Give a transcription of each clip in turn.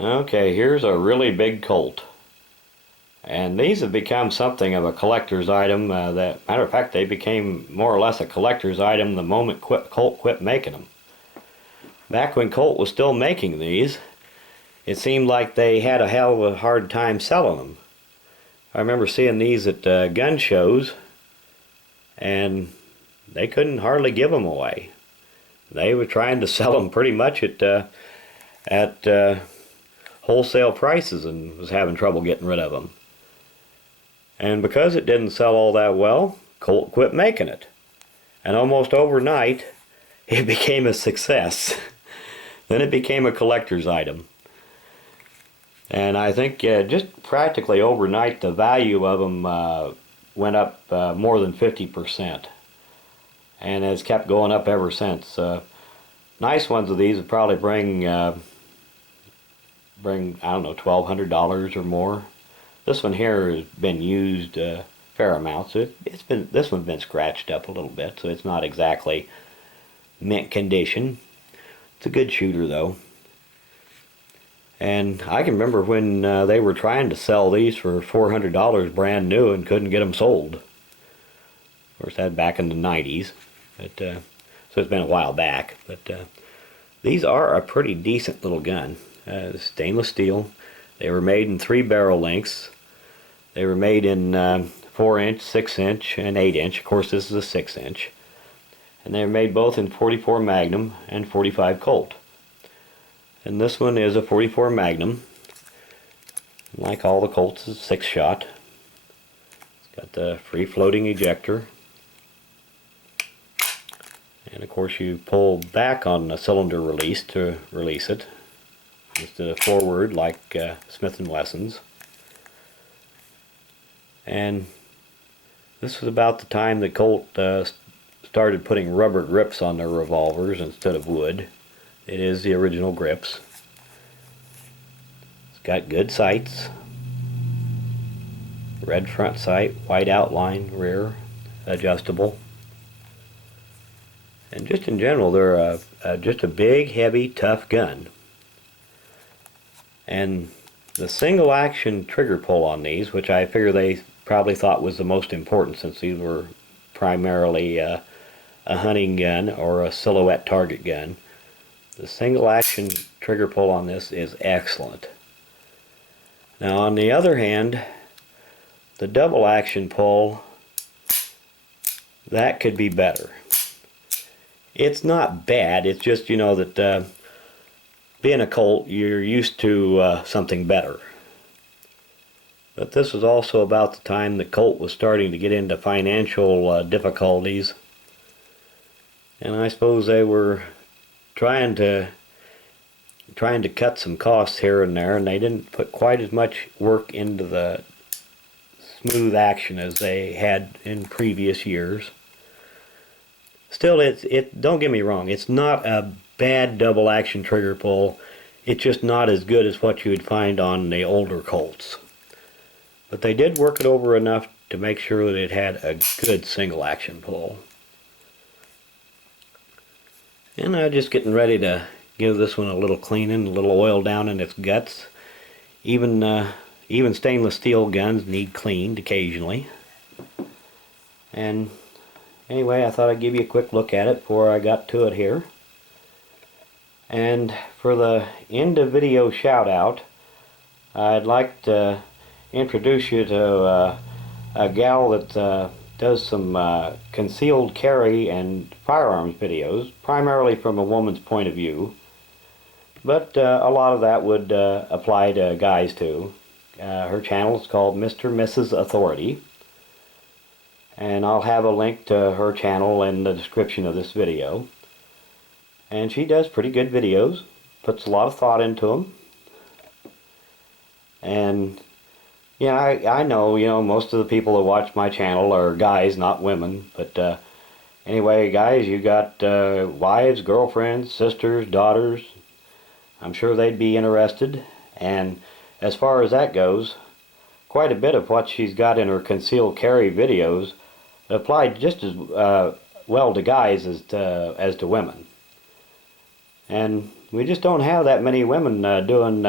Okay, here's a really big Colt. And these have become something of a collector's item. Matter of fact, they became more or less a collector's item the moment Colt quit making them. Back when Colt was still making these, it seemed like they had a hell of a hard time selling them. I remember seeing these at gun shows, and they couldn't hardly give them away. They were trying to sell them pretty much at wholesale prices and was having trouble getting rid of them. And because it didn't sell all that well, Colt quit making it. And almost overnight, it became a success. Then it became a collector's item. And I think just practically overnight, the value of them went up more than 50%. And has kept going up ever since. Nice ones of these would probably bring I don't know, $1,200 or more. This one here has been used a fair amount, so this one's been scratched up a little bit, so it's not exactly mint condition. It's a good shooter though. And I can remember when they were trying to sell these for $400 brand new and couldn't get them sold. Of course, that back in the 90s, but so it's been a while back. But these are a pretty decent little gun. Stainless steel. They were made in 3 barrel lengths. They were made in 4-inch, 6-inch, and 8-inch. Of course, this is a 6-inch. And they were made both in 44 Magnum and 45 Colt. And this one is a 44 Magnum. Like all the Colts, it's 6-shot. It's got the free-floating ejector. And of course, you pull back on the cylinder release to release it, instead of forward like Smith & Wesson's. And this was about the time that Colt started putting rubber grips on their revolvers instead of wood. It is the original grips. It's got good sights. Red front sight, white outline rear, adjustable. And just in general, they're just a big, heavy, tough gun. And the single action trigger pull on these, which I figure they probably thought was the most important, since these were primarily a hunting gun or a silhouette target gun. The single action trigger pull on this is excellent. Now on the other hand, the double action pull, that could be better. It's not bad, it's just, you know, that being a Colt, you're used to something better. But this was also about the time that Colt was starting to get into financial difficulties. And I suppose they were trying to cut some costs here and there, and they didn't put quite as much work into the smooth action as they had in previous years. Still, don't get me wrong, it's not a bad double action trigger pull. It's just not as good as what you would find on the older Colts. But they did work it over enough to make sure that it had a good single action pull. And I'm just getting ready to give this one a little cleaning, a little oil down in its guts. Even stainless steel guns need cleaned occasionally. And anyway, I thought I'd give you a quick look at it before I got to it here. And for the end of video shout out, I'd like to introduce you to a gal that does some concealed carry and firearms videos, primarily from a woman's point of view. But a lot of that would apply to guys too. Her channel is called MrMrsAuthority. And I'll have a link to her channel in the description of this video. And she does pretty good videos, puts a lot of thought into them. And yeah, I know, you know, most of the people that watch my channel are guys, not women. But anyway, guys, you got wives, girlfriends, sisters, daughters. I'm sure they'd be interested. And as far as that goes, quite a bit of what she's got in her concealed carry videos applied just as well to guys as to women. And we just don't have that many women doing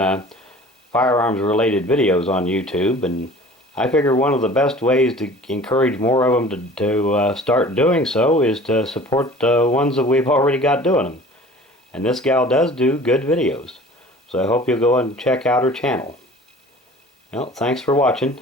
firearms related videos on YouTube, and I figure one of the best ways to encourage more of them to start doing so is to support the ones that we've already got doing them. And this gal does do good videos, so I hope you'll go and check out her channel. Well, thanks for watching.